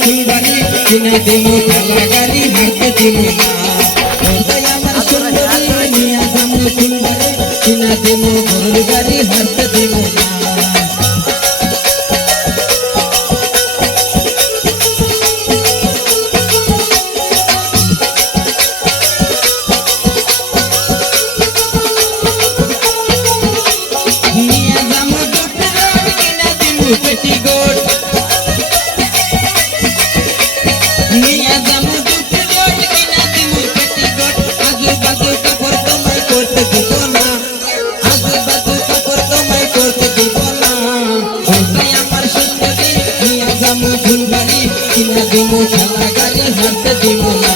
ফুলবাড়ি কিনা দিমু ঠেলা গাড়ি হাঁটতে দিমু না ওই আমার সুন্দরী নিয়া যামু ফুলবাড়ি কিনা দিমু গরুর গাড়ি হাঁটতে দিমু না पेटीकोट निया जामु दुपरोट किना दिमु पेटीकोट आजू बाजू कपड़ तो मैं करते दिबो ना आजू बाजू कपड़ तो मैं करते दिबो ना ओई আমার সুন্দরী নিয়া जामु ফুলবাড়ি কিনা দিমু ঠেলা গাড়ি হাঁটতে দিবো না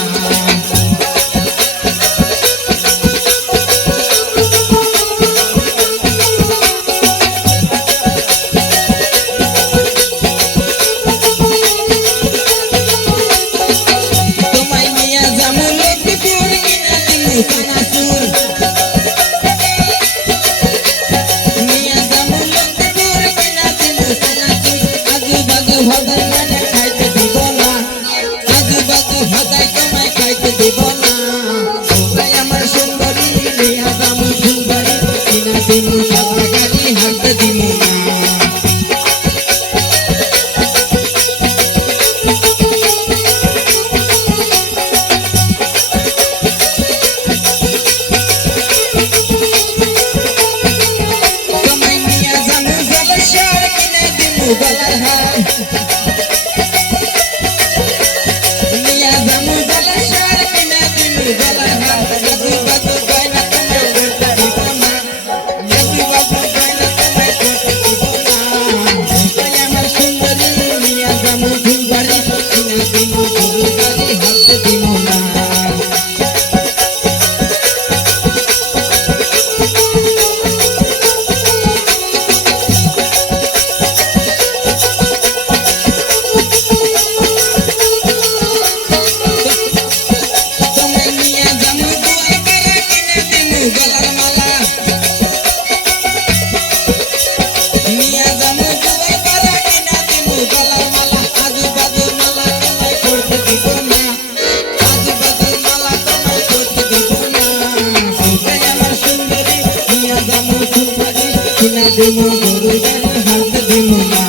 दिमु गरु गाड़ी हाथ दिमु ना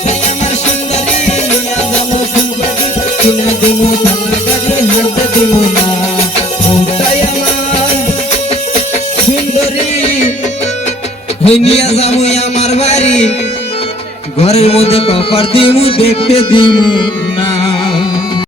ओई আমার সুন্দরী নিয়া যামু ফুলবাড়ি কিনা দিমু ঠেলা গাড়ি হাঁটতে দিমু না ওই আমার সুন্দরী নিয়া যামু আমার বাড়ি ঘরের মধ্যে কপার দিমু দেখতে দিমু